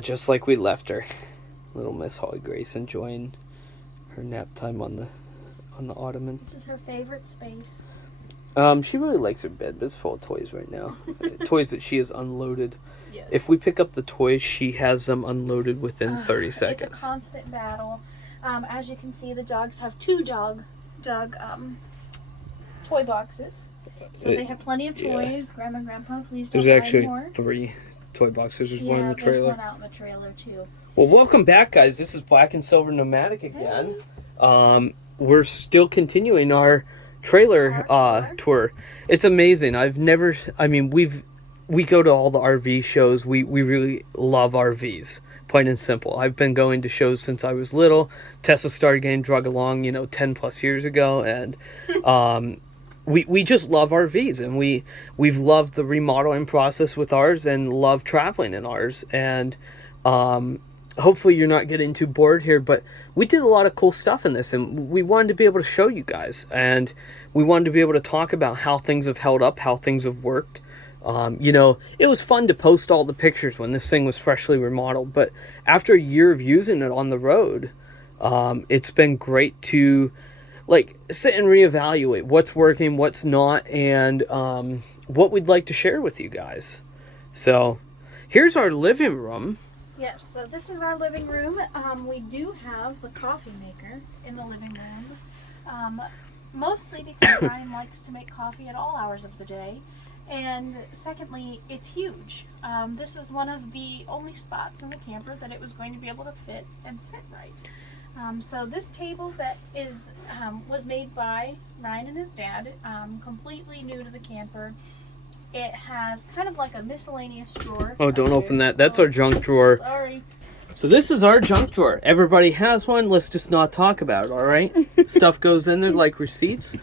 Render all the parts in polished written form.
Just like we left her. Little Miss Holly Grace enjoying her nap time on the ottoman. This is her favorite space. She really likes her bed, but it's full of toys right now. Toys that she has unloaded. Yes. If we pick up the toys, she has them unloaded within 30 seconds. It's a constant battle. As you can see, the dogs have two dog toy boxes. So they have plenty of toys. Yeah. Grandma and Grandpa, please don't There's buy actually more. 3 toy boxes. There's one in the trailer. There's one out in the trailer too. Well, welcome back, guys. This is Black and Silver Nomadic again. Hey. We're still continuing our trailer tour. It's amazing. We go to all the RV shows. We really love RVs, plain and simple. I've been going to shows since I was little. Tessa started getting drug along, 10 plus years ago, and we just love RVs, and we've loved the remodeling process with ours and love traveling in ours. And hopefully you're not getting too bored here, but we did a lot of cool stuff in this, and we wanted to be able to show you guys, and we wanted to be able to talk about how things have held up, how things have worked. It was fun to post all the pictures when this thing was freshly remodeled, but after a year of using it on the road, it's been great to sit and reevaluate what's working, what's not, and what we'd like to share with you guys. So here's our living room. Yes, so this is our living room. We do have the coffee maker in the living room, mostly because Ryan likes to make coffee at all hours of the day. And secondly, it's huge. This is one of the only spots in the camper that it was going to be able to fit and sit right. So this table that was made by Ryan and his dad, completely new to the camper. It has kind of like a miscellaneous drawer. Oh, don't open that. That's our junk drawer. Sorry. So this is our junk drawer. Everybody has one. Let's just not talk about it, all right? Stuff goes in there like receipts.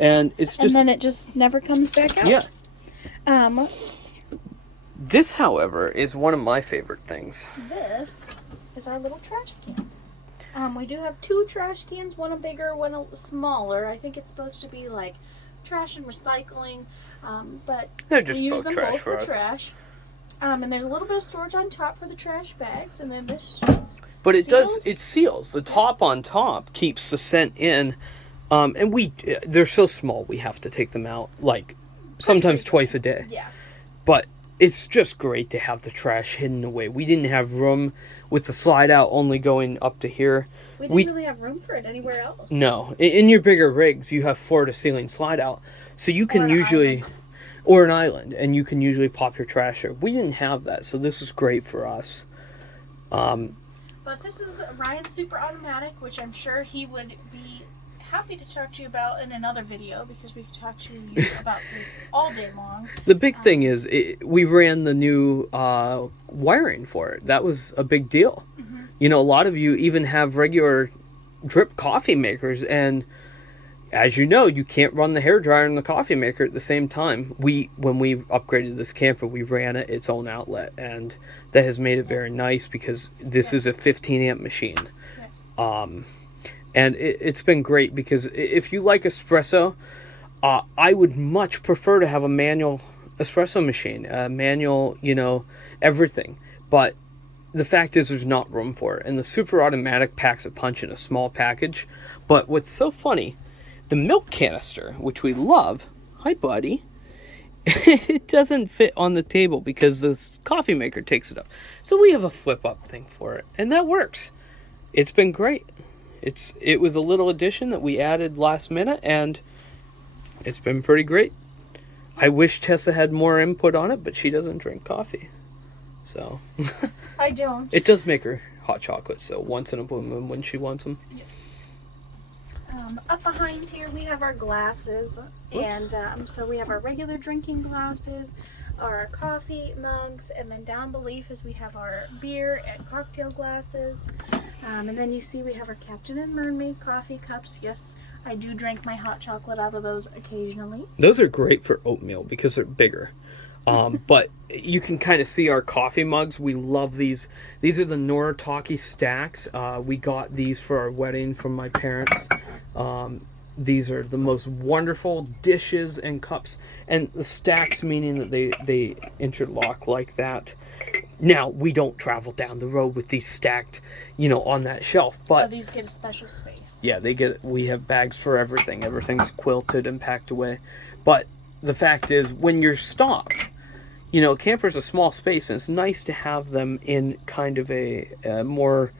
And it's just... And then it just never comes back out. Yeah. This, however, is one of my favorite things. This is our little trash can. We do have 2 trash cans, one a bigger, one a smaller. I think it's supposed to be like trash and recycling, but they're just we use both them trash both for for us. Trash. And there's a little bit of storage on top for the trash bags, and then this just but it seals. It seals. The top on top keeps the scent in, and they're so small we have to take them out sometimes twice a day. Yeah. But it's just great to have the trash hidden away. We didn't have room with the slide out only going up to here. We didn't really have room for it anywhere else. No. In your bigger rigs, you have floor to ceiling slide out. So you can usually... Or an island. And you can usually pop your trash there. We didn't have that, so this is great for us. But this is Ryan's Super Automatic, which I'm sure he would be happy to talk to you about in another video, because we could talk to you about this all day long. The big thing is we ran the new wiring for it. That was a big deal. Mm-hmm. A lot of you even have regular drip coffee makers, and as you know, you can't run the hairdryer and the coffee maker at the same time. When we upgraded this camper, we ran it its own outlet, and that has made it very nice, because this is a 15 amp machine. Yes. And it's been great, because if you like espresso, I would much prefer to have a manual espresso machine, manual, everything. But the fact is there's not room for it. And the Super Automatic packs a punch in a small package. But what's so funny, the milk canister, which we love, hi buddy, it doesn't fit on the table because this coffee maker takes it up. So we have a flip up thing for it, and that works. It's been great. It was a little addition that we added last minute, and it's been pretty great. I wish Tessa had more input on it, but she doesn't drink coffee. So I don't. It does make her hot chocolate, so once in a blue moon when she wants them. Yes. Up behind here we have our glasses. Whoops. And so we have our regular drinking glasses, our coffee mugs, and then down beneath is we have our beer and cocktail glasses. And then you see we have our Captain and Mermaid coffee cups. Yes, I do drink my hot chocolate out of those occasionally. Those are great for oatmeal because they're bigger. But you can kind of see our coffee mugs. We love these. These are the Noritake stacks. We got these for our wedding from my parents. These are the most wonderful dishes and cups. And the stacks meaning that they interlock like that. Now, we don't travel down the road with these stacked, on that shelf, but these get a special space. yeah, we have bags for everything. Everything's quilted and packed away. But the fact is, when you're stopped, a camper's a small space, and it's nice to have them in kind of a more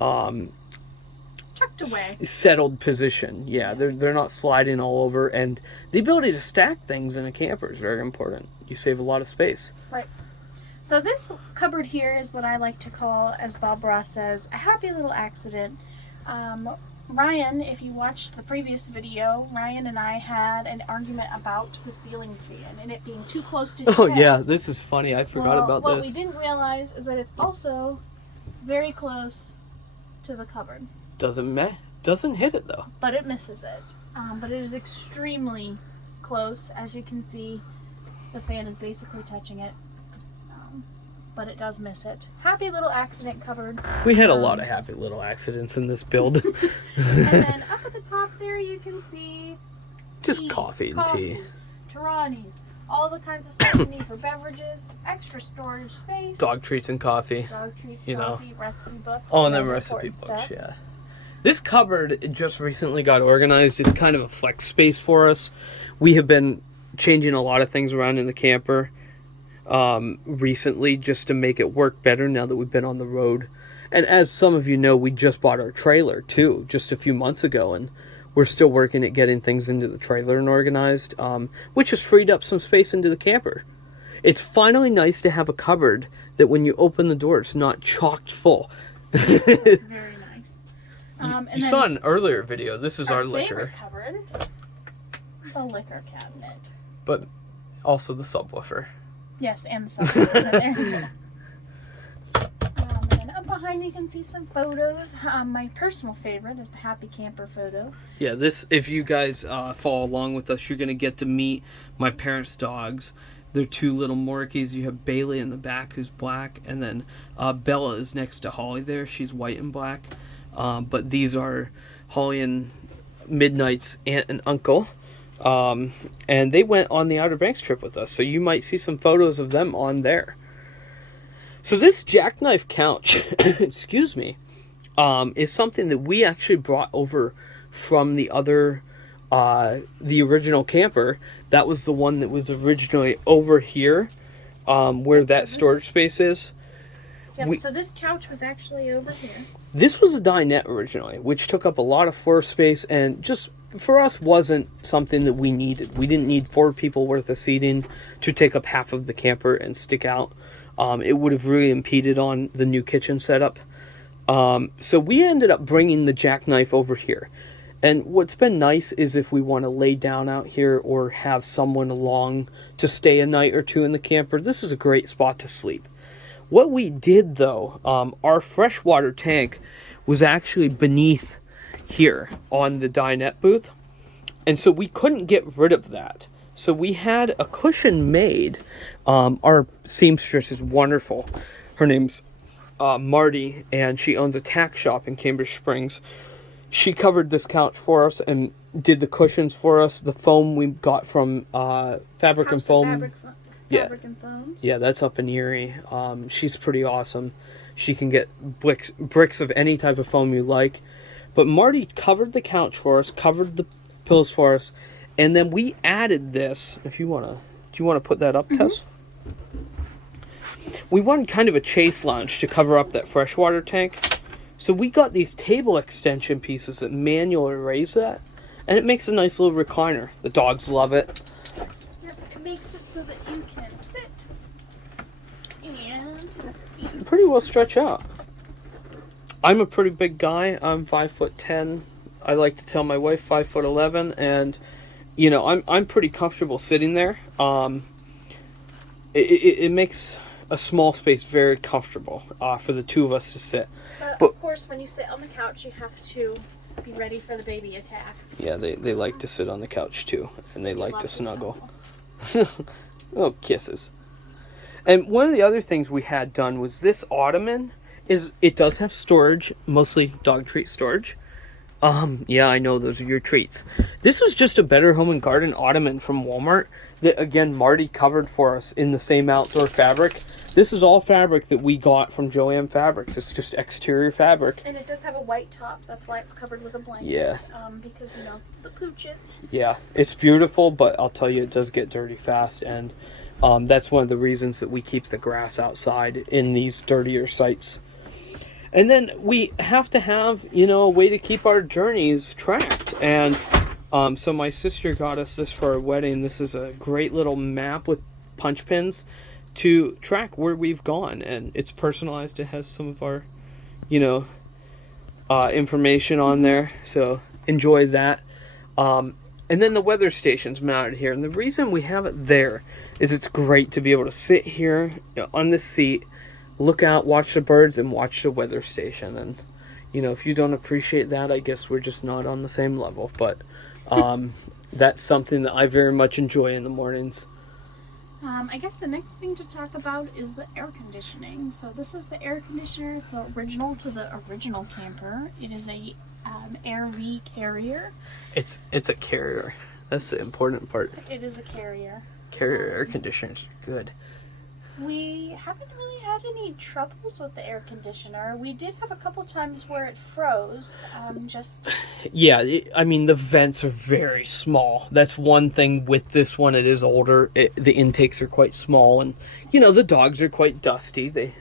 tucked away, settled position. Yeah, they're not sliding all over, and the ability to stack things in a camper is very important. You save a lot of space. Right. So this cupboard here is what I like to call, as Bob Ross says, a happy little accident. Ryan, if you watched the previous video, Ryan and I had an argument about the ceiling fan and it being too close to his head. Yeah, this is funny. I forgot about what this. What we didn't realize is that it's also very close to the cupboard. Doesn't hit it though. But it misses it. But it is extremely close. As you can see, the fan is basically touching it. But it does miss it. Happy little accident cupboard. We had a lot of happy little accidents in this build. And then up at the top there you can see just coffee and tea. Tiranis, all the kinds of stuff you need for beverages, extra storage space. Dog treats and coffee. Coffee, recipe books. Oh, and then recipe books, stuff. Yeah. This cupboard just recently got organized. It's kind of a flex space for us. We have been changing a lot of things around in the camper recently just to make it work better now that we've been on the road. And as some of you know, we just bought our trailer too just a few months ago, and we're still working at getting things into the trailer and organized, which has freed up some space into the camper. It's finally nice to have a cupboard that when you open the door, it's not chocked full. It's very nice. You saw an earlier video. This is our liquor liquor cupboard, the liquor cabinet, but also the subwoofer. Yes, and the subwoofer in there. And up behind you can see some photos. My personal favorite is the Happy Camper photo. Yeah, if you guys follow along with us, you're going to get to meet my parents' dogs. They're two little Morkies. You have Bailey in the back, who's black, and then Bella is next to Holly there. She's white and black. But these are Holly and Midnight's aunt and uncle. And they went on the Outer Banks trip with us, so you might see some photos of them on there. So this jackknife couch, excuse me, is something that we actually brought over from the original camper. That was the one that was originally over here, where that storage space is. Yep, so this couch was actually over here. This was a dinette originally, which took up a lot of floor space and just, for us, wasn't something that we needed. We didn't need 4 people worth of seating to take up half of the camper and stick out. It would have really impeded on the new kitchen setup. So we ended up bringing the jackknife over here. And what's been nice is if we want to lay down out here or have someone along to stay a night or two in the camper, this is a great spot to sleep. What we did though, our freshwater tank was actually beneath here on the dinette booth. And so we couldn't get rid of that. So we had a cushion made. Our seamstress is wonderful. Her name's Marty, and she owns a tack shop in Cambridge Springs. She covered this couch for us and did the cushions for us. The foam we got from Fabric and Foam. Fabric and Foams. Yeah, that's up in Erie. She's pretty awesome. She can get bricks of any type of foam you like. But Marty covered the couch for us, covered the pillows for us, and then we added this. If you wanna, do you want to put that up, Tess? We wanted kind of a chase lounge to cover up that freshwater tank. So we got these table extension pieces that manually raise that, and it makes a nice little recliner. The dogs love it. Yep, it makes it so that you can sit and pretty well stretch out. I'm a pretty big guy. I'm 5'10". I like to tell my wife 5'11", and you know I'm pretty comfortable sitting there. It makes a small space very comfortable for the two of us to sit. But of course, when you sit on the couch, you have to be ready for the baby attack. Yeah, they like to sit on the couch too, and they like to snuggle. Oh, kisses. And one of the other things we had done was this ottoman. It does have storage, mostly dog treat storage. Yeah, I know those are your treats. This was just a Better Home and Garden ottoman from Walmart, that, again, Marty covered for us in the same outdoor fabric. This is all fabric that we got from Joann Fabrics. It's just exterior fabric. And it does have a white top. That's why it's covered with a blanket. Yeah. Because, you know, the pooches. Yeah, it's beautiful, but I'll tell you, it does get dirty fast. And that's one of the reasons that we keep the grass outside in these dirtier sites. And then we have to have, you know, a way to keep our journeys tracked. And so my sister got us this for our wedding. This is a great little map with punch pins to track where we've gone. And it's personalized. It has some of our, you know, information on there. So enjoy that. And then the weather station's mounted here. And the reason we have it there is it's great to be able to sit here, you know, on this seat, look out, watch the birds, and watch the weather station. And, you know, if you don't appreciate that, I guess we're just not on the same level. But that's something that I very much enjoy in the mornings. I guess the next thing to talk about is the air conditioning. So this is the air conditioner, the original to the original camper. It is a Air-V carrier. It's a carrier. That's the important part. It is a carrier. Carrier air conditioners are good. We haven't really had any troubles with the air conditioner. We did have a couple times where it froze. Yeah, I mean, the vents are very small. That's one thing with this one. It is older. The intakes are quite small, and, you know, the dogs are quite dusty. They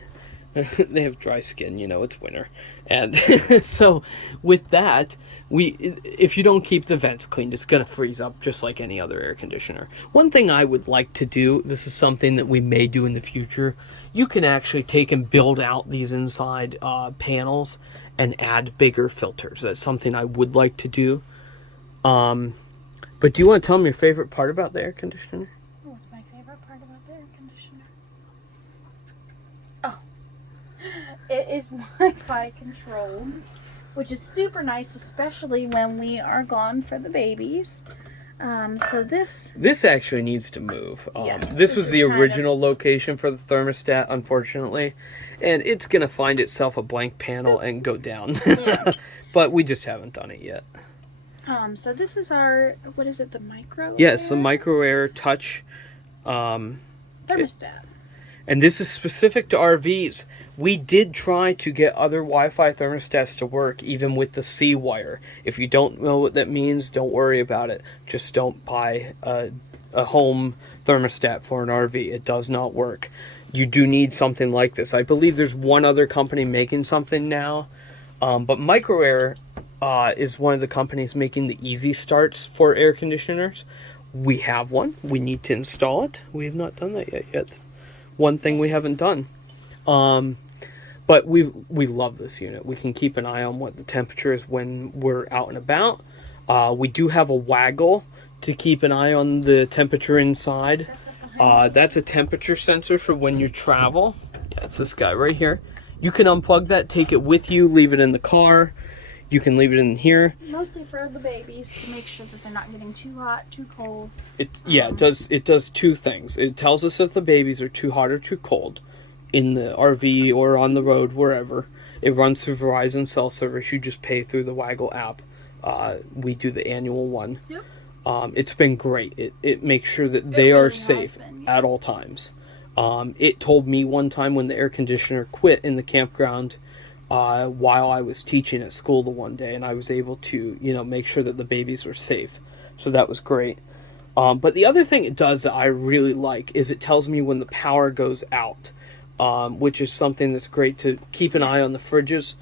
have dry skin, you know, it's winter. And so with that, if you don't keep the vents cleaned, it's going to freeze up just like any other air conditioner. One thing I would like to do, this is something that we may do in the future, you can actually take and build out these inside panels and add bigger filters. That's something I would like to do. But do you want to tell me your favorite part about the air conditioner? What's my favorite part about the air conditioner? It is Wi-Fi controlled, which is super nice, especially when we are gone for the babies. So this actually needs to move. Yes, this was the original location for the thermostat, unfortunately, and it's gonna find itself a blank panel and go down. Yeah. But we just haven't done it yet. So this is our, what is it, the micro? Yes, the micro air touch thermostat. And this is specific to RVs. We did try to get other Wi-Fi thermostats to work, even with the C wire. If you don't know what that means, don't worry about it. Just don't buy a home thermostat for an RV. It does not work. You do need something like this. I believe there's one other company making something now, but Microair is one of the companies making the easy starts for air conditioners. We have one. We need to install it. We have not done that yet. It's one thing we haven't done. But we love this unit. We can keep an eye on what the temperature is when we're out and about. We do have a waggle to keep an eye on the temperature inside. That's a temperature sensor for when you travel. Yeah, it's this guy right here. You can unplug that, take it with you, leave it in the car. You can leave it in here. Mostly for the babies, to make sure that they're not getting too hot, too cold. It does two things. It tells us if the babies are too hot or too cold in the RV or on the road, wherever. It runs through Verizon cell service. You just pay through the Waggle app. We do the annual one. Yep. It's been great. It makes sure that they are safe at all times. It told me one time when the air conditioner quit in the campground while I was teaching at school the one day, and I was able to, you know, make sure that the babies were safe. So that was great. But the other thing it does that I really like is it tells me when the power goes out. Which is something that's great to keep an eye on the fridges.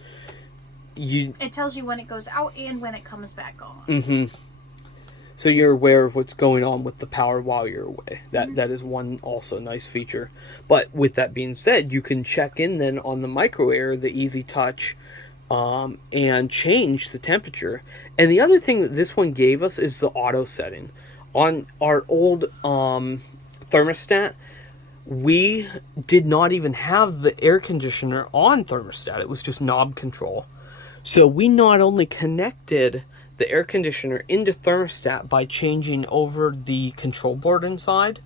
It tells you when it goes out and when it comes back on. Mm-hmm. So you're aware of what's going on with the power while you're away. That is one also nice feature. But with that being said, you can check in then on the Microair, the Easy Touch, and change the temperature. And the other thing that this one gave us is the auto setting. On our old thermostat, we did not even have the air conditioner on thermostat. It was just knob control. So we not only connected the air conditioner into thermostat by changing over the control board inside.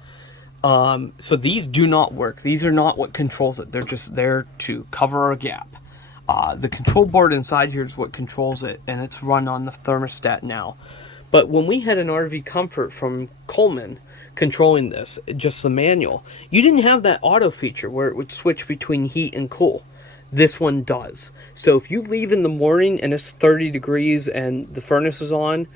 So these do not work. These are not what controls it. They're just there to cover a gap. The control board inside here is what controls it, and it's run on the thermostat now. But when we had an RV Comfort from Coleman, controlling this, just the manual. You didn't have that auto feature where it would switch between heat and cool. This one does. So if you leave in the morning and it's 30 degrees and the furnace is on,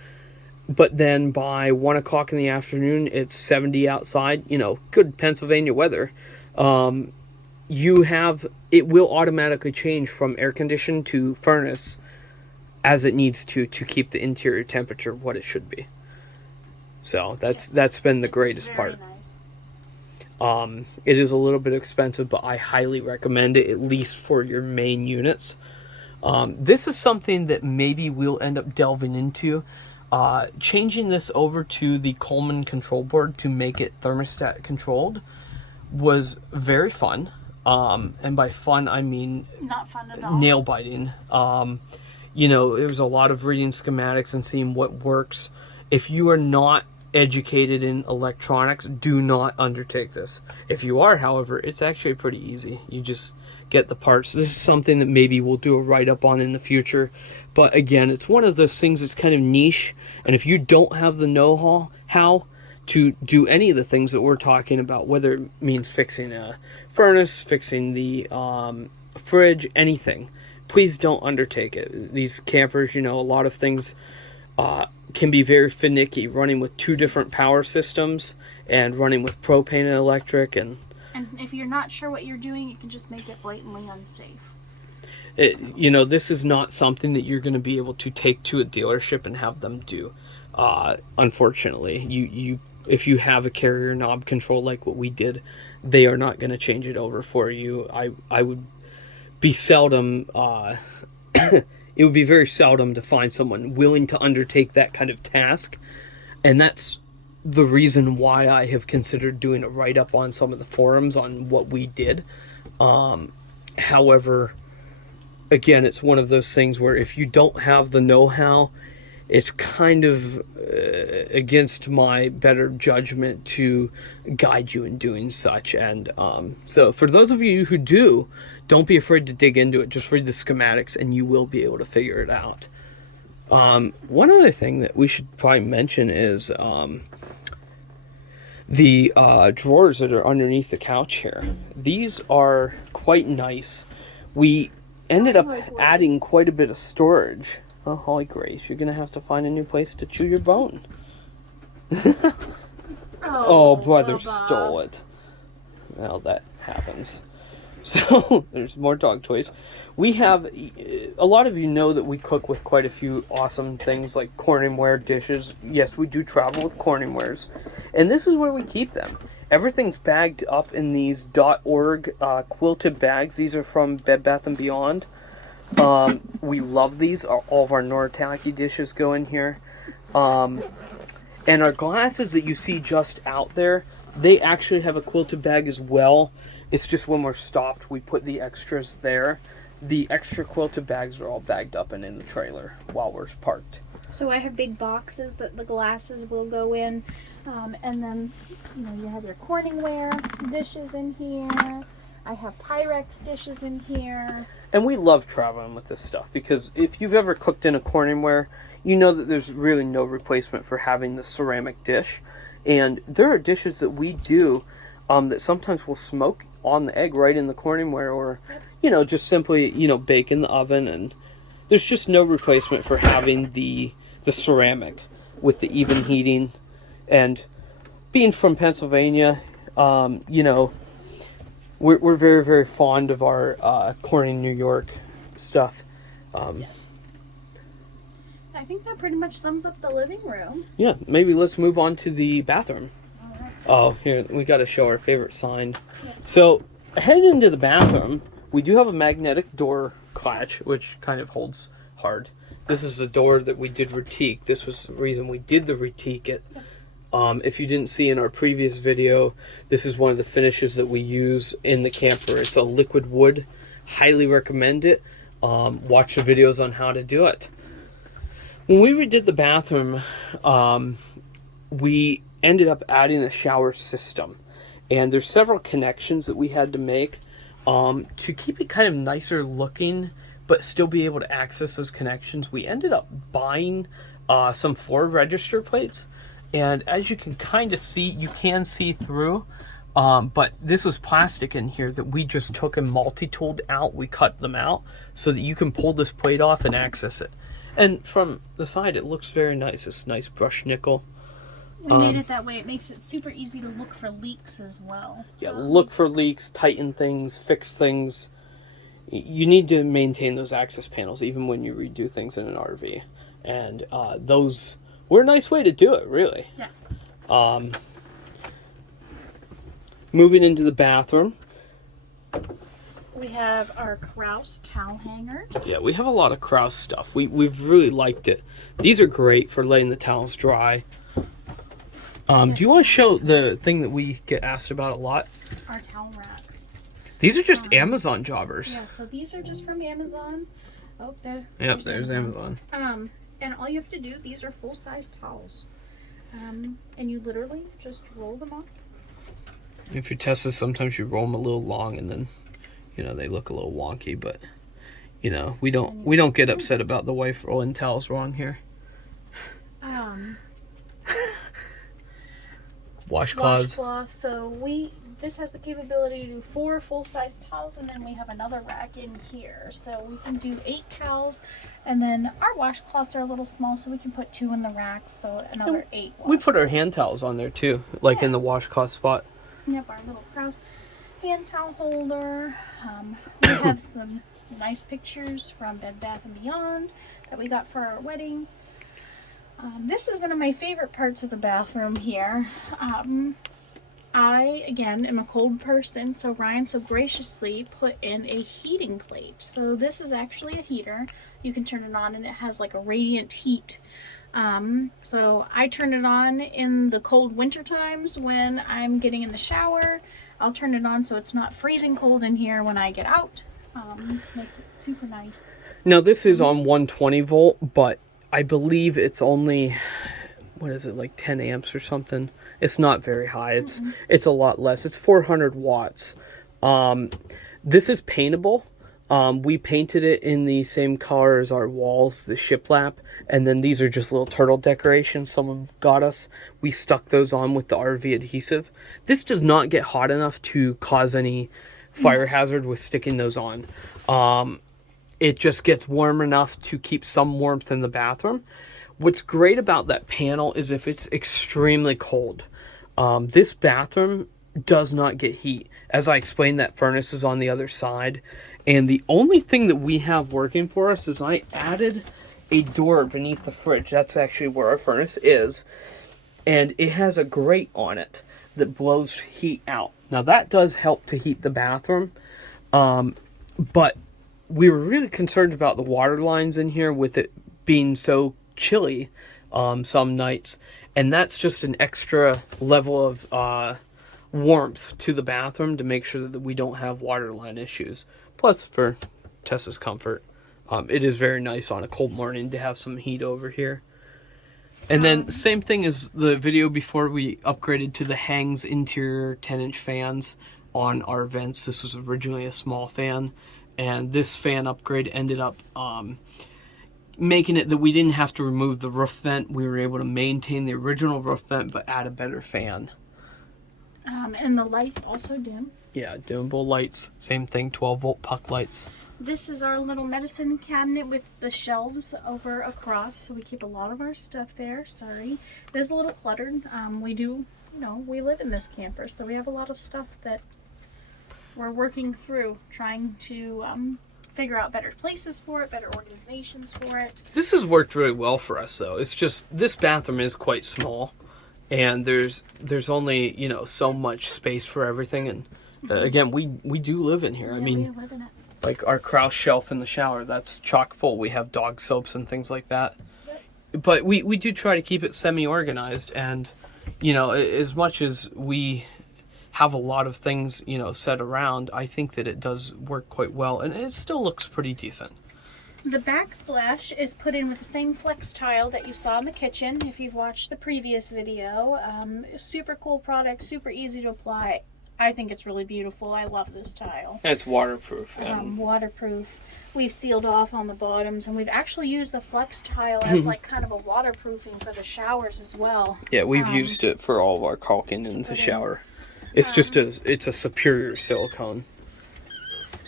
but then by 1 o'clock in the afternoon it's 70 outside, good Pennsylvania weather, it will automatically change from air conditioned to furnace as it needs to keep the interior temperature what it should be. So that's been the greatest part. Nice. It is a little bit expensive, but I highly recommend it, at least for your main units. This is something that maybe we'll end up delving into. Changing this over to the Coleman control board to make it thermostat controlled was very fun. And by fun, I mean Not fun at all. nail biting. There was a lot of reading schematics and seeing what works. If you are not educated in electronics, do not undertake this. If you are, however, it's actually pretty easy. You just get the parts. This is something that maybe we'll do a write-up on in the future. But again, it's one of those things that's kind of niche. And if you don't have the know-how to do any of the things that we're talking about, whether it means fixing a furnace, fixing the fridge, anything, please don't undertake it. These campers, a lot of things can be very finicky, running with 2 different power systems and running with propane and electric. And if you're not sure what you're doing, it can just make it blatantly unsafe. This is not something that you're going to be able to take to a dealership and have them do. Unfortunately, if you have a carrier knob control like what we did, they are not going to change it over for you. I would be seldom. It would be very seldom to find someone willing to undertake that kind of task, and that's the reason why I have considered doing a write-up on some of the forums on what we did. However, again, it's one of those things where if you don't have the know-how, it's kind of against my better judgment to guide you in doing such. And so for those of you who do, don't be afraid to dig into it. Just read the schematics and you will be able to figure it out. One other thing that we should probably mention is the drawers that are underneath the couch here. These are quite nice. We ended up adding quite a bit of storage. Oh, Holly Grace, you're going to have to find a new place to chew your bone. Oh, brother stole it. Well, that happens. So, there's more dog toys. We have, a lot of you know that we cook with quite a few awesome things like Corningware dishes. Yes, we do travel with Corningwares. And this is where we keep them. Everything's bagged up in these .org quilted bags. These are from Bed Bath & Beyond. We love these. All of our Noritake dishes go in here. And our glasses that you see just out there, they actually have a quilted bag as well. It's just when we're stopped, we put the extras there. The extra quilted bags are all bagged up and in the trailer while we're parked. So I have big boxes that the glasses will go in. And then, you have your Corningware dishes in here. I have Pyrex dishes in here. And we love traveling with this stuff because if you've ever cooked in a Corningware, you know that there's really no replacement for having the ceramic dish. And there are dishes that we do that sometimes we'll smoke on the egg right in the Corningware, or just simply bake in the oven. And there's just no replacement for having the ceramic with the even heating. And being from Pennsylvania, we're very, very fond of our Corning, New York stuff. Yes. I think that pretty much sums up the living room. Yeah, maybe let's move on to the bathroom. Oh, here, we got to show our favorite sign. Yes. So, heading into the bathroom, we do have a magnetic door latch, which kind of holds hard. This is the door that we did retique. This was the reason we did the retique it. If you didn't see in our previous video, this is one of the finishes that we use in the camper. It's a liquid wood. Highly recommend it. Watch the videos on how to do it. When we redid the bathroom, we ended up adding a shower system. And there's several connections that we had to make to keep it kind of nicer looking, but still be able to access those connections. We ended up buying some Ford register plates. And as you can kind of see, you can see through. But this was plastic in here that we just took and multi-tooled out. We cut them out so that you can pull this plate off and access it. And from the side, it looks very nice. It's nice brushed nickel. We made it that way. It makes it super easy to look for leaks as well. Yeah, look for leaks, tighten things, fix things. You need to maintain those access panels even when you redo things in an RV. And those were a nice way to do it, really. Yeah. Moving into the bathroom. We have our Kraus towel hangers. Yeah, we have a lot of Kraus stuff. We've really liked it. These are great for letting the towels dry. Do you want to show the thing that we get asked about a lot? Our towel racks. These are just Amazon jobbers. Yeah, so these are just from Amazon. Oh, there. Yep, there's Amazon. And all you have to do, these are full-size towels. And you literally just roll them up. If you test this, sometimes you roll them a little long and then, you know, they look a little wonky, but, you know, we don't get upset about the wife rolling towels wrong here. Washcloths. Washcloth. So this has the capability to do 4 full-size towels, and then we have another rack in here. So we can do 8 towels, and then our washcloths are a little small, so we can put 2 in the racks, so another 8. We put our hand towels on there too, like in the washcloth spot. Yep, our little Kraus hand towel holder. We have some nice pictures from Bed Bath & Beyond that we got for our wedding. This is one of my favorite parts of the bathroom here. I, again, am a cold person, so Ryan so graciously put in a heating plate. So this is actually a heater. You can turn it on and it has like a radiant heat. So I turn it on in the cold winter times when I'm getting in the shower. I'll turn it on so it's not freezing cold in here when I get out. Makes it super nice. Now this is on 120 volt, but I believe it's only, what is it, like 10 amps or something? It's not very high. It's a lot less. It's 400 watts. This is paintable. We painted it in the same color as our walls, the shiplap, and then these are just little turtle decorations someone got us. We stuck those on with the RV adhesive. This does not get hot enough to cause any fire hazard with sticking those on. It just gets warm enough to keep some warmth in the bathroom. What's great about that panel is if it's extremely cold. This bathroom does not get heat. As I explained, that furnace is on the other side. And the only thing that we have working for us is I added a door beneath the fridge. That's actually where our furnace is. And it has a grate on it that blows heat out. Now that does help to heat the bathroom. But we were really concerned about the water lines in here with it being so chilly some nights. And that's just an extra level of warmth to the bathroom to make sure that we don't have water line issues. Plus, for Tessa's comfort, it is very nice on a cold morning to have some heat over here. And then, same thing as the video before, we upgraded to the Hangs interior 10-inch fans on our vents. This was originally a small fan, and this fan upgrade ended up making it that we didn't have to remove the roof vent. We were able to maintain the original roof vent, but add a better fan. And the lights also dim. Yeah, dimmable lights. Same thing, 12-volt puck lights. This is our little medicine cabinet with the shelves over across, so we keep a lot of our stuff there. Sorry. It is a little cluttered. We do, we live in this camper, so we have a lot of stuff that we're working through, trying to figure out better places for it, better organizations for it. This has worked really well for us, though. It's just, this bathroom is quite small, and there's only, so much space for everything, and again, we do live in here. Yeah, I mean, we live in it. Like our Kraus shelf in the shower, that's chock full. We have dog soaps and things like that. Yep. But we do try to keep it semi-organized, and, as much as we have a lot of things, set around, I think that it does work quite well, and it still looks pretty decent. The backsplash is put in with the same flex tile that you saw in the kitchen if you've watched the previous video. Super cool product, super easy to apply. I think it's really beautiful. I love this tile. And it's waterproof. Waterproof. We've sealed off on the bottoms, and we've actually used the flex tile as like kind of a waterproofing for the showers as well. Yeah, we've used it for all of our caulking in the shower. It's just it's a superior silicone.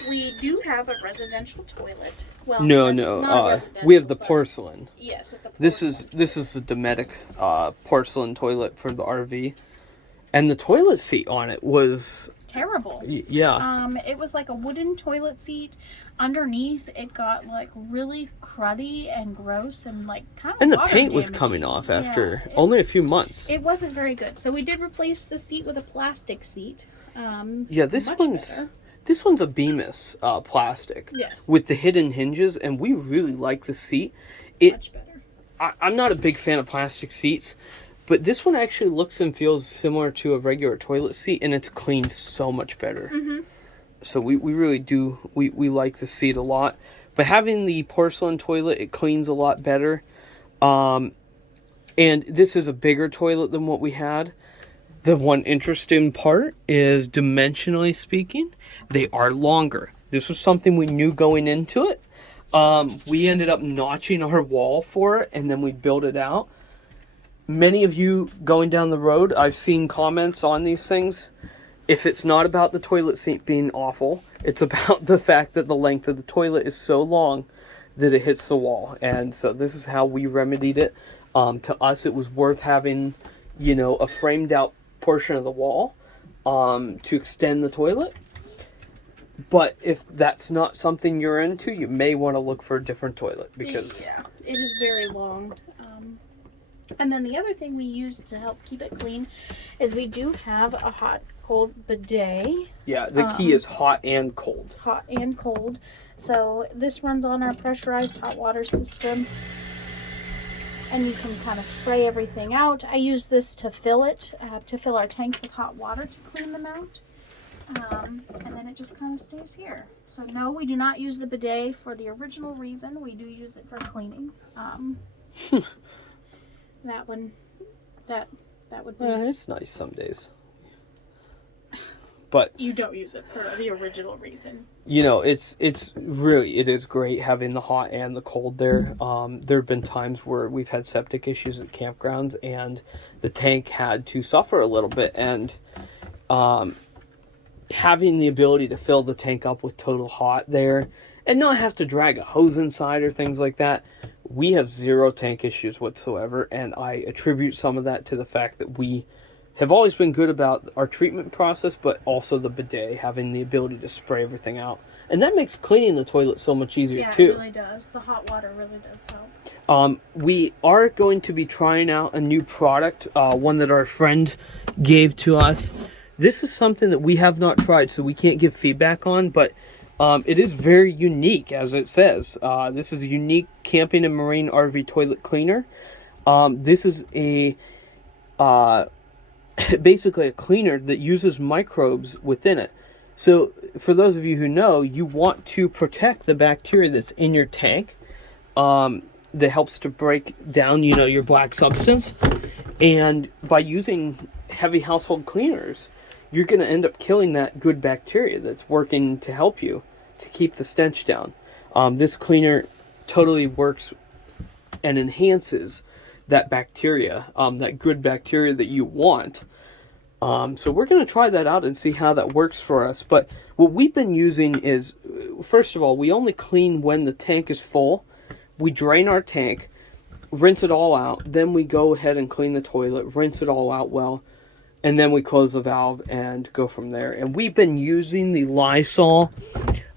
We do have a residential toilet. Well, no. We have the porcelain. Yes, it's a porcelain. This is the Nomadic porcelain toilet for the RV, and the toilet seat on it was terrible. Yeah. It was like a wooden toilet seat. Underneath, it got like really cruddy and gross and like kind of. And the paint was coming off after only a few months. It wasn't very good. So we did replace the seat with a plastic seat. Yeah, this one's a Bemis plastic. Yes. With the hidden hinges, and we really like the seat. Much better. I'm not a big fan of plastic seats, but this one actually looks and feels similar to a regular toilet seat, and it's cleaned so much better. Mm-hmm. So we really do, we like the seat a lot. But having the porcelain toilet, it cleans a lot better. And this is a bigger toilet than what we had. The one interesting part is, dimensionally speaking, they are longer. This was something we knew going into it. We ended up notching our wall for it, and then we built it out. Many of you going down the road, I've seen comments on these things. If it's not about the toilet seat being awful, it's about the fact that the length of the toilet is so long that it hits the wall. And so this is how we remedied it. To us, it was worth having, a framed out portion of the wall to extend the toilet. But if that's not something you're into, you may want to look for a different toilet, because it is very long. And then the other thing we use to help keep it clean is we do have a hot cold bidet. Yeah, the key is hot and cold. Hot and cold. So this runs on our pressurized hot water system, and you can kind of spray everything out. I use this to fill it, to fill our tanks with hot water to clean them out. And then it just kind of stays here. So no, we do not use the bidet for the original reason. We do use it for cleaning. That one, that would be. It's nice some days. But you don't use it for the original reason. It's really, it is great having the hot and the cold there. There have been times where we've had septic issues at campgrounds, and the tank had to suffer a little bit, and having the ability to fill the tank up with total hot there and not have to drag a hose inside or things like that. We have zero tank issues whatsoever, and I attribute some of that to the fact that we have always been good about our treatment process, but also the bidet, having the ability to spray everything out. And that makes cleaning the toilet so much easier, too. Yeah, it really does. The hot water really does help. We are going to be trying out a new product, one that our friend gave to us. This is something that we have not tried, so we can't give feedback on, but it is very unique, as it says. This is a unique camping and marine RV toilet cleaner. This is basically a cleaner that uses microbes within it. So for those of you who know, you want to protect the bacteria that's in your tank, that helps to break down, your black substance. And by using heavy household cleaners, you're going to end up killing that good bacteria that's working to help you to keep the stench down. This cleaner totally works and enhances that bacteria, that good bacteria that you want. So we're going to try that out and see how that works for us. But what we've been using is, first of all, we only clean when the tank is full. We drain our tank, rinse it all out, then we go ahead and clean the toilet, rinse it all out well, and then we close the valve and go from there. And we've been using the Lysol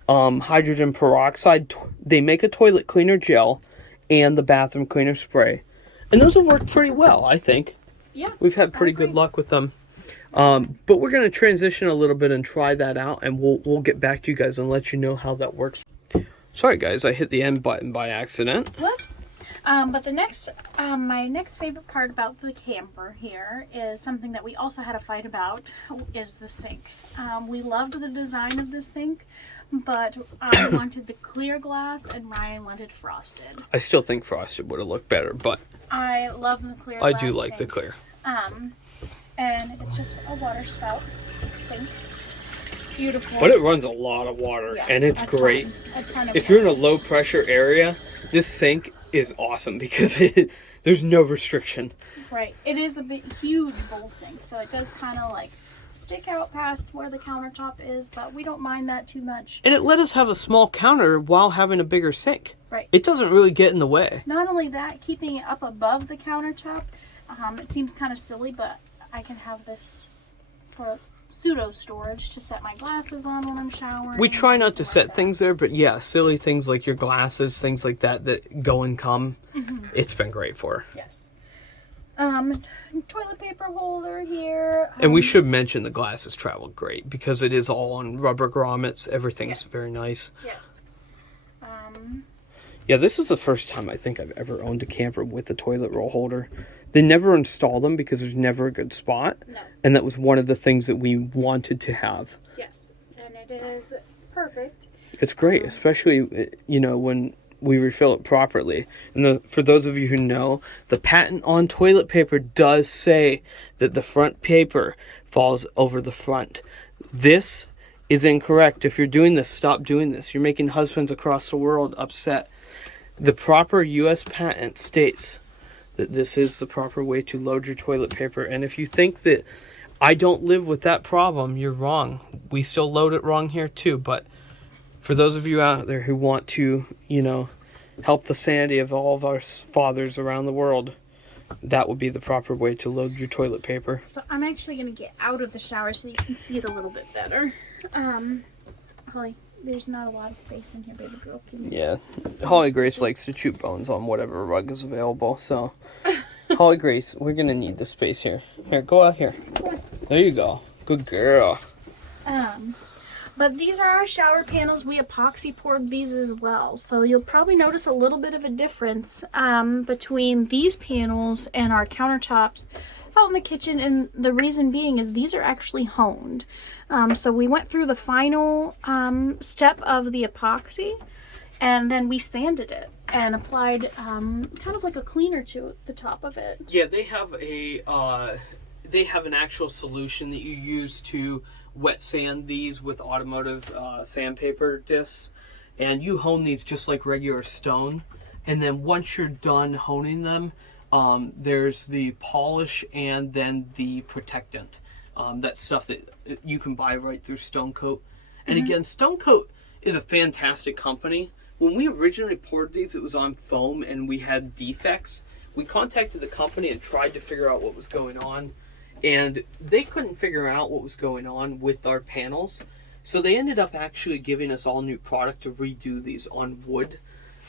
hydrogen peroxide. They make a toilet cleaner gel and the bathroom cleaner spray. And those have worked pretty well, I think. Yeah. We've had pretty good luck with them. But we're going to transition a little bit and try that out, and we'll get back to you guys and let you know how that works. Sorry guys, I hit the end button by accident. Whoops. But the next, my next favorite part about the camper here is something that we also had a fight about, is the sink. We loved the design of the sink, but I wanted the clear glass and Ryan wanted frosted. I still think frosted would have looked better, but I love the clear glass. I do like sink. the clear. And it's just a water spout. sink. Beautiful. But it runs a lot of water, Yeah, and it's a great. ton of If you're in water. a low pressure area, this sink is awesome because there's no restriction. Right. It is a huge bowl sink, so it does kind of like stick out past where the countertop is, but we don't mind that too much. And it let us have a small counter while having a bigger sink. Right. It doesn't really get in the way. Not only that, keeping it up above the countertop, it seems kind of silly, but I can have this for pseudo storage to set my glasses on when I'm showering. We try not to set things there, but yeah, silly things like your glasses, things like that that go and come. Mm-hmm. It's been great for. Yes. Toilet paper holder here. And we should mention the glasses travel great because it is all on rubber grommets. Everything's very nice. Yes. Yeah, this is the first time I think I've ever owned a camper with a toilet roll holder. They never install them because there's never a good spot. No. And that was one of the things that we wanted to have. Yes, and it is perfect. It's great, especially, you know, when we refill it properly. And for those of you who know, the patent on toilet paper does say that the front paper falls over the front. This is incorrect. If you're doing this, stop doing this. You're making husbands across the world upset. The proper U.S. patent states that this is the proper way to load your toilet paper. And if you think that I don't live with that problem, you're wrong. We still load it wrong here too. But for those of you out there who want to, you know, help the sanity of all of our fathers around the world, that would be the proper way to load your toilet paper. So I'm actually going to get out of the shower so you can see it a little bit better. Holly, there's not a lot of space in here, baby girl. Yeah, Holly Grace likes to chew bones on whatever rug is available, so Holly Grace, we're gonna need the space here. Here, go out here. There you go. Good girl. But these are our shower panels. We epoxy poured these as well, so you'll probably notice a little bit of a difference between these panels and our countertops out in the kitchen, and the reason being is these are actually honed. So we went through the final step of the epoxy, and then we sanded it and applied kind of like a cleaner to the top of it. Yeah, they have an actual solution that you use to wet sand these with automotive sandpaper discs, and you hone these just like regular stone. And then once you're done honing them, there's the polish and then the protectant. That stuff that you can buy right through Stone Coat. And again, Stone Coat is a fantastic company. When we originally poured these, it was on foam and we had defects. We contacted the company and tried to figure out what was going on. And they couldn't figure out what was going on with our panels. So they ended up actually giving us all new product to redo these on wood.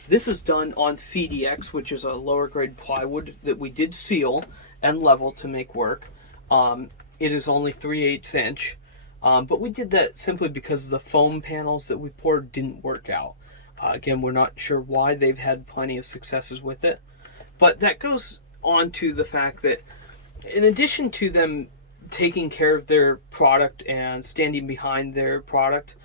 This is done on CDX, which is a lower grade plywood that we did seal and level to make work. It is only 3/8 inch, but we did that simply because the foam panels that we poured didn't work out. Again, we're not sure why. They've had plenty of successes with it. But that goes on to the fact that in addition to them taking care of their product and standing behind their product,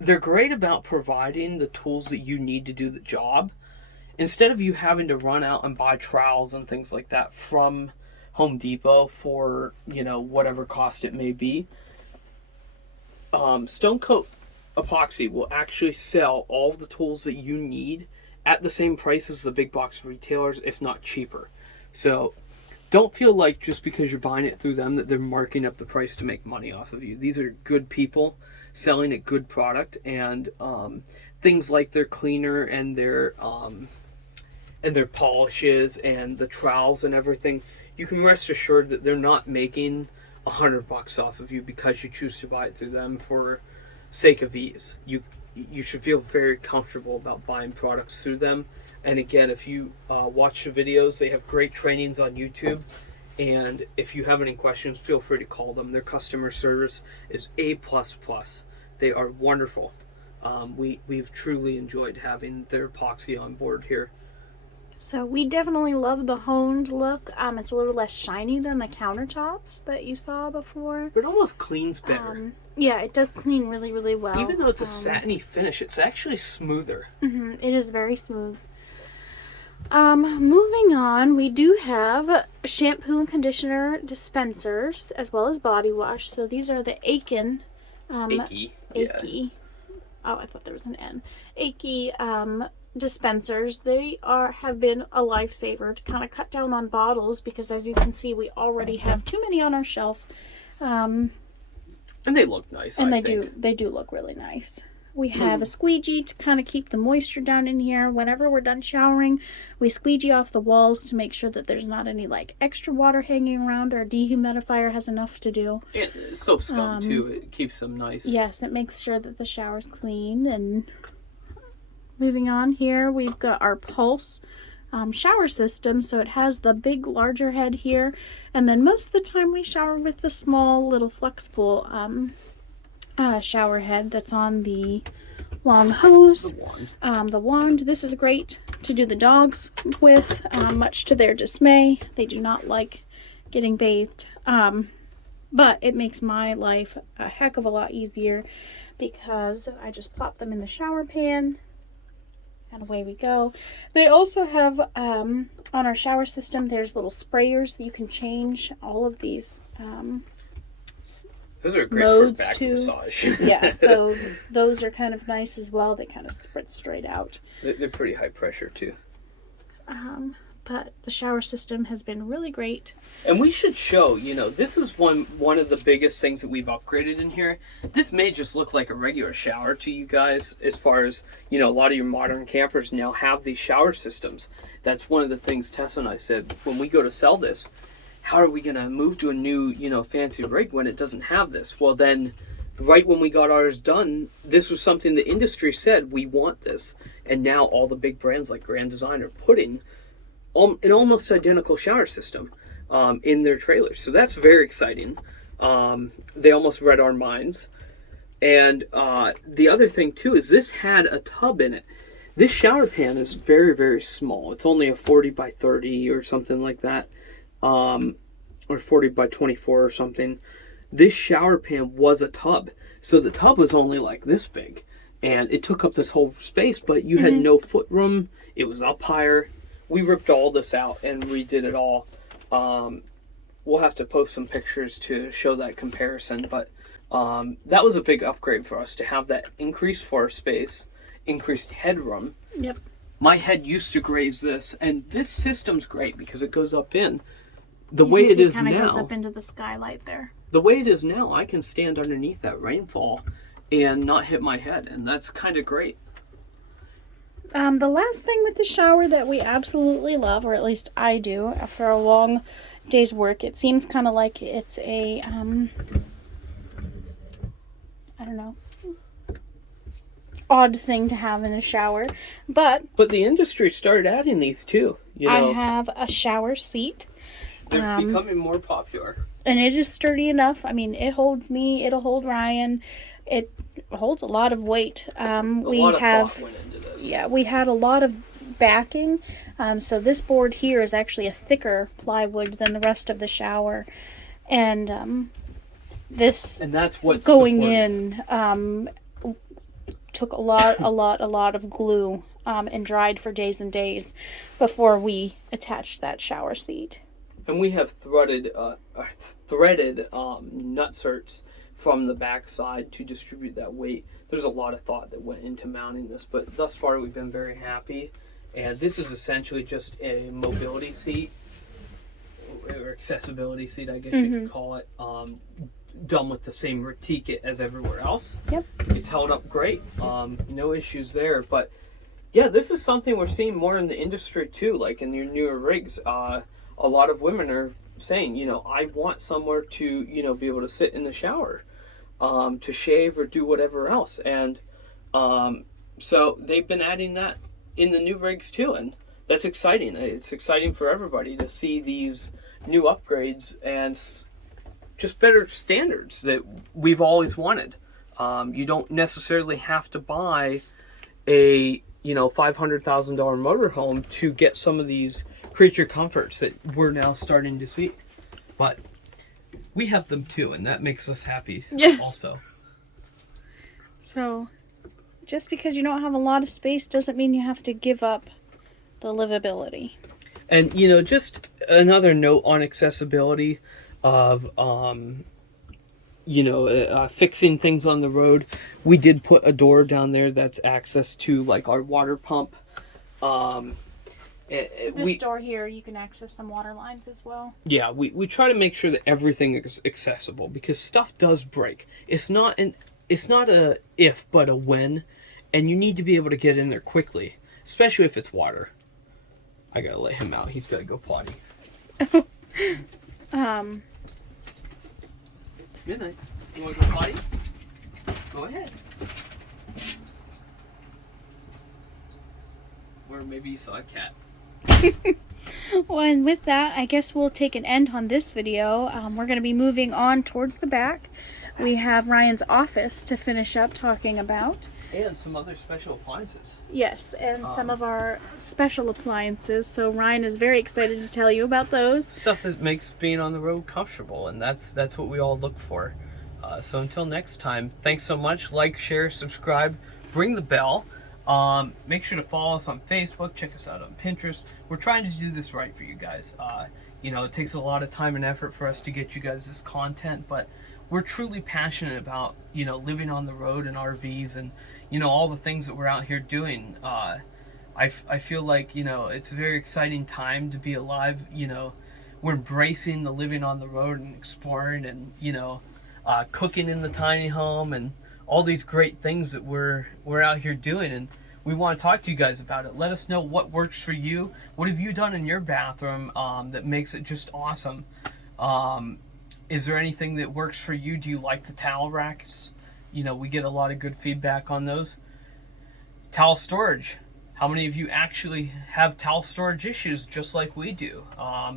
they're great about providing the tools that you need to do the job. Instead of you having to run out and buy trowels and things like that from Home Depot for, you know, whatever cost it may be, Stone Coat Epoxy will actually sell all of the tools that you need at the same price as the big box retailers, if not cheaper. So don't feel like just because you're buying it through them that they're marking up the price to make money off of you. These are good people selling a good product, and things like their cleaner and their polishes and the trowels and everything, you can rest assured that they're not making $100 off of you because you choose to buy it through them for sake of ease. You should feel very comfortable about buying products through them. And again, if you watch the videos, they have great trainings on YouTube. And if you have any questions, feel free to call them. Their customer service is A++. They are wonderful. We've truly enjoyed having their epoxy on board here. So we definitely love the honed look. It's a little less shiny than the countertops that you saw before. It almost cleans better. Yeah, it does clean really, really well. Even though it's a satiny finish, it's actually smoother. It is very smooth. Moving on, we do have shampoo and conditioner dispensers as well as body wash. So these are the Aiken, Achy. Yeah. Achy. Oh, I thought there was an N. Achy dispensers. They have been a lifesaver to kind of cut down on bottles because, as you can see, we already have too many on our shelf. And they look nice. And I think. they do look really nice. We have a squeegee to kind of keep the moisture down in here. Whenever we're done showering, we squeegee off the walls to make sure that there's not any like extra water hanging around. Our dehumidifier has enough to do. And soap scum too. It keeps them nice. Yes, it makes sure that the shower's clean. And moving on here, we've got our Pulse shower system. So it has the big, larger head here. And then most of the time we shower with the small, little flexible shower head that's on the long hose. The wand. This is great to do the dogs with, much to their dismay. They do not like getting bathed. But it makes my life a heck of a lot easier because I just plop them in the shower pan and away we go. They also have, on our shower system, there's little sprayers that you can change all of these those are great modes for back to massage. Yeah, so those are kind of nice as well. They kind of spritz straight out. They're pretty high pressure too. But the shower system has been really great. And we should show, this is one of the biggest things that we've upgraded in here. This may just look like a regular shower to you guys as far as, a lot of your modern campers now have these shower systems. That's one of the things Tessa and I said when we go to sell this. How are we going to move to a new, fancy rig when it doesn't have this? Well, then, right when we got ours done, this was something the industry said, we want this. And now all the big brands like Grand Design are putting an almost identical shower system in their trailers. So that's very exciting. They almost read our minds. And the other thing, too, is this had a tub in it. This shower pan is very, very small. It's only a 40 by 30 or something like that. Or 40 by 24 or something. This shower pan was a tub. So the tub was only like this big. And it took up this whole space, but you had no foot room. It was up higher. We ripped all this out and redid it all. We'll have to post some pictures to show that comparison. But that was a big upgrade for us to have that increased floor space, increased headroom. Yep. My head used to graze this, and this system's great because it goes up in. The way it is now, goes up into the skylight there. The way it is now, I can stand underneath that rainfall and not hit my head, and that's kind of great. The last thing with the shower that we absolutely love, or at least I do, after a long day's work, it seems kind of like it's a, I don't know, odd thing to have in a shower, but the industry started adding these too. I have a shower seat. They're becoming more popular. And it is sturdy enough. I mean, it holds me. It'll hold Ryan. It holds a lot of weight. A lot of thought went into this. Yeah, we had a lot of backing. So this board here is actually a thicker plywood than the rest of the shower. And this and that's what's going in took a lot of glue and dried for days and days before we attached that shower seat. And we have threaded nutserts from the back side to distribute that weight. There's a lot of thought that went into mounting this, but thus far we've been very happy. And this is essentially just a mobility seat, or accessibility seat, I guess you could call it, done with the same retique as everywhere else. Yep. It's held up great. No issues there. But yeah, this is something we're seeing more in the industry too, like in your newer rigs. A lot of women are saying, I want somewhere to, be able to sit in the shower, to shave or do whatever else. And so they've been adding that in the new rigs too. And that's exciting. It's exciting for everybody to see these new upgrades and just better standards that we've always wanted. You don't necessarily have to buy a, $500,000 motorhome to get some of these creature comforts that we're now starting to see. But we have them too, and that makes us happy also. So just because you don't have a lot of space doesn't mean you have to give up the livability. And you know, just another note on accessibility of fixing things on the road. We did put a door down there that's access to like our water pump. Um, This door here, you can access some water lines as well. Yeah, we try to make sure that everything is accessible because stuff does break. It's not a if but a when, and you need to be able to get in there quickly, especially if it's water. I gotta let him out. He's gotta go potty. Midnight. You wanna go potty? Go ahead. Or maybe you saw a cat. Well, and with that, I guess we'll take an end on this video. We're going to be moving on towards the back. We have Ryan's office to finish up talking about. And some other special appliances. Yes, and some of our special appliances. So Ryan is very excited to tell you about those. Stuff that makes being on the road comfortable, and that's what we all look for. So until next time, thanks so much. Like, share, subscribe, ring the bell. Make sure to follow us on Facebook, check us out on Pinterest. We're trying to do this right for you guys. It takes a lot of time and effort for us to get you guys this content, but we're truly passionate about, living on the road in RVs and, all the things that we're out here doing. I feel like, it's a very exciting time to be alive. We're embracing the living on the road and exploring and, cooking in the tiny home and all these great things that we're out here doing, and we want to talk to you guys about it. Let us know what works for you. What have you done in your bathroom that makes it just awesome? Is there anything that works for you? Do you like the towel racks? We get a lot of good feedback on those. Towel storage. How many of you actually have towel storage issues just like we do?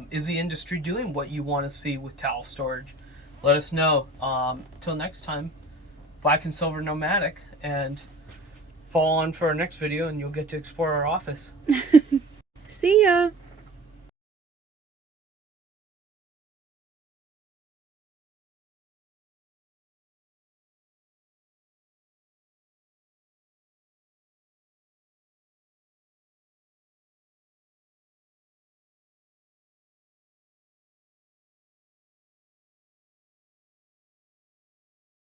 Is the industry doing what you want to see with towel storage? Let us know. Till next time. Black and Silver Nomadic, and follow on for our next video and you'll get to explore our office. See ya!